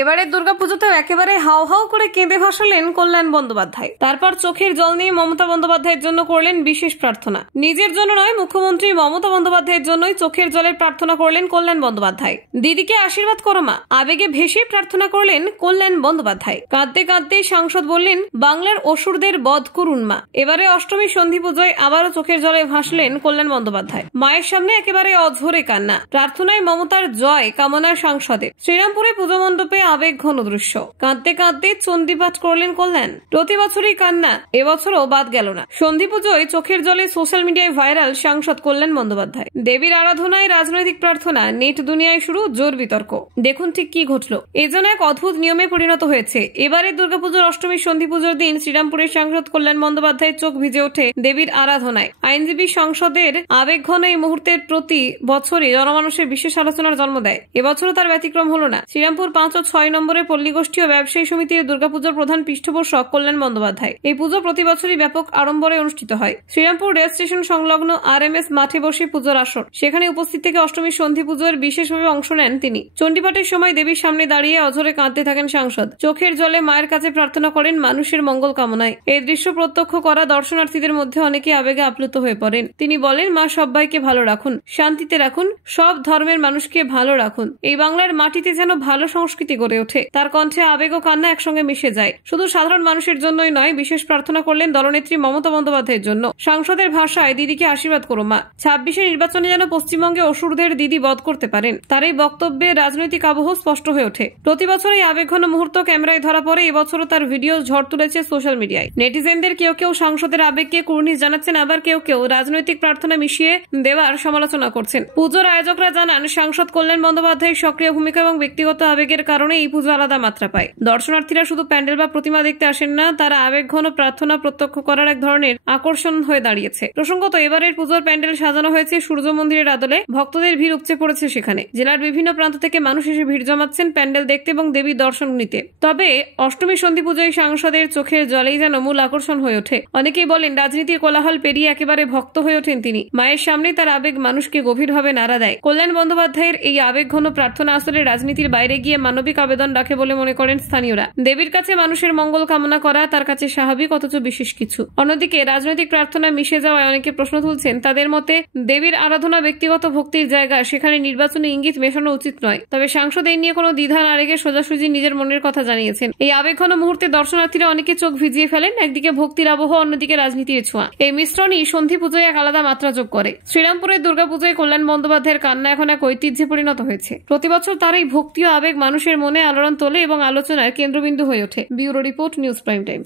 এবারের দুর্গাপুজোতেও একেবারে হাও হাও করে কেঁদে ভাসালেন কল্যাণ বন্দ্যোপাধ্যায়। তারপর চোখের জল নিয়ে মমতা বন্দ্যোপাধ্যায়ের জন্য করলেন বিশেষ প্রার্থনা। নিজের জন্য নয়, মুখ্যমন্ত্রী মমতা বন্দ্যোপাধ্যায়ের জন্যই চোখের জলের প্রার্থনা করলেন কল্যাণ বন্দ্যোপাধ্যায়। দিদিকে আশীর্বাদ করো মা, আবেগে ভেসে প্রার্থনা করলেন কল্যাণ বন্দ্যোপাধ্যায়। কাঁদতে কাঁদতে সাংসদ বললেন, বাংলার অসুরদের বধ করুন মা। এবারে অষ্টমী সন্ধি পুজোয় আবারও চোখের জলে ভাসলেন কল্যাণ বন্দ্যোপাধ্যায়। মায়ের সামনে একেবারে অঝরে কান্না, প্রার্থনায় মমতার জয় কামনা সাংসদের। শ্রীরামপুরে পুজো মণ্ডপে আবেগ ঘন দৃশ্য, কাঁদতে কাঁদতে চণ্ডীপাঠ করলেন কল্যাণ। প্রতি বছরই কান্না, এবছরও বাদ গেল না। সন্ধি পুজোয় চোখের জলে সোশ্যাল মিডিয়ায় ভাইরাল সাংসদ কল্যাণ বন্দ্যোপাধ্যায়। দেবীর আরাধনায় রাজনৈতিক প্রার্থনা, নেট দুনিয়ায় শুরু জোর বিতর্ক। দেখুন ঠিক কি ঘটলো। এ যেন এক অদ্ভুত নিয়মে পরিণত হয়েছে। এবারে দুর্গাপুজোর অষ্টমী সন্ধি পুজোর দিন শ্রীরামপুরের সাংসদ কল্যাণ বন্দ্যোপাধ্যায়ের চোখ ভিজে ওঠে দেবীর আরাধনায়। আইনজীবী সংসদের আবেগঘন এই মুহূর্তের প্রতি বছরই জনমানুষের বিশেষ আলোচনার জন্ম দেয়। এবছরও তার ব্যতিক্রম হলো না। শ্রীরামপুর 5 ও 6 নম্বরে পল্লীগোষ্ঠী ও ব্যবসায়ী সমিতির দুর্গাপুজোর প্রধান পৃষ্ঠপোষক কল্যাণ বন্দ্যোপাধ্যায়। এই পুজো প্রতি বছরই ব্যাপক আড়ম্বরে অনুষ্ঠিত হয়। শ্রীরামপুর রেল স্টেশন সংলগ্ন RMS মাঠে বসে পুজোর আসর। সেখানে উপস্থিত থেকে অষ্টমী সন্ধি পুজোর বিশেষভাবে অংশ নেন তিনি। চণ্ডীপাঠের সময় দেবীর সামনে দাঁড়িয়ে অঝরে কাঁদতে থাকেন সাংসদ। চোখের জলে মায়ের কাছে প্রার্থনা করেন মানুষের মঙ্গল কামনায়। এই দৃশ্য প্রত্যক্ষ করা দর্শনার্থীদের মধ্যে অনেকে আবেগে আপ্লুত হয়ে পড়েন। তিনি বলেন, মা সবাইকে ভালো রাখুন, শান্তিতে রাখুন, সব ধর্মের মানুষকে ভালো রাখুন। এই বাংলার মাটিতে যেন ভালো সংস্কৃতি গড়ে ওঠে। তার কণ্ঠে আবেগ ও কান্না একসঙ্গে মিশে যায়। শুধু সাধারণ মানুষের জন্যই নয়, বিশেষ প্রার্থনা করলেন দলনেত্রী মমতা বন্দ্যোপাধ্যায়ের জন্য। সাংসদের ভাষায়, দিদিকে আশীর্বাদ করো মা। 26 নির্বাচনে যেন পশ্চিমবঙ্গে অসুরদের দিদি বধ করতে পারেন। তার এই বক্তব্যে রাজনৈতিক আবহ স্পষ্ট হয়ে ওঠে। প্রতি বছর এই আবেগঘন মুহূর্ত ক্যামেরায় ধরা পড়ে। এবছরও তার ভিডিও ঝড় তুলেছে সোশ্যাল মিডিয়ায়। নেটিজেনদের কেউ কেউ সাংসদের আবেগকে কুর্নিশ জানাচ্ছেন, আবার কেউ কেউ রাজনৈতিক প্রার্থনা মিশিয়ে দেওয়ার সমালোচনা করছেন। পুজোর আয়োজকরা জানান, সাংসদ কল্যাণ বন্দ্যোপাধ্যায়ের সক্রিয় ভূমিকা এবং ব্যক্তিগত আবেগের কারণে এই পুজো আলাদা মাত্রা পায়। দর্শনার্থীরা শুধু প্যান্ডেল বা প্রতিমা দেখতে আসেন না, তারা আবেগঘন প্রার্থনা প্রত্যক্ষ করার এক ধরনের আকর্ষণ হয়ে দাঁড়িয়েছে। প্রসঙ্গত, এবারের পুজোর প্যান্ডেল সাজানো হয়েছে সূর্য মন্দিরের আদলে। ভক্তদের ভিড় উপচে পড়েছে সেখানে। জেলার বিভিন্ন প্রান্ত থেকে মানুষ এসে ভিড় জমাচ্ছেন প্যান্ডেল দেখতে এবং দেবীর দর্শন নিতে। তবে অষ্টমী সন্ধি পুজোয় সাংসদের চোখের জলেই যেন মূল আকর্ষণ হয়ে ওঠে। অনেকেই বলেন, রাজনীতির কোলাহল পেরিয়ে একেবারে ভক্ত হয়ে ওঠেন তিনি। মায়ের সামনে তার আবেগ মানুষকে গভীরভাবে নাড়া দেয়। কল্যাণ বন্দ্যোপাধ্যায়ের এই আবেগঘন প্রার্থনা আসলে রাজনীতির বাইরে গিয়ে মানবিক আবেদন রাখে বলে মনে করেন স্থানীয়রা। দেবীর কাছে মানুষের মঙ্গল কামনা করা তার কাছে স্বাভাবিক অথচ বিশেষ কিছু। অন্যদিকে রাজনৈতিক প্রার্থনা মিশে যাওয়ায় অনেকে প্রশ্ন তুলছেন। তাদের মতে, দেবীর আরাধনা ব্যক্তিগত ভক্তির জায়গা, সেখানে নির্বাচনী ইঙ্গিত মেশানো উচিত নয়। তবে সাংসদ এই নিয়ে কোনো দ্বিধা না রেখে সোজাসুজি নিজের মনের কথা জানিয়েছেন। এই আবেগঘন মুহূর্তে দর্শনার্থীরা অনেকে চোখ ভিজিয়ে ফেলেন। একদিকে ভক্তির আবহ, অন্যদিকে রাজনীতির ছোঁয়া। এই মিশ্রণই সন্ধি পুজোয় এক আলাদা মাত্রা যোগ করে। শ্রীরামপুরের দুর্গাপুজোয় কল্যাণ বন্দ্যোপাধ্যায়ের কান্না এখন এক ঐতিহ্যে পরিণত হয়েছে। প্রতি বছর তার এই ভক্তি ও আবেগ মানুষের মনে আলোড়ন তোলে এবং আলোচনার কেন্দ্রবিন্দু হয়ে ওঠে। Bureau report, news prime Times.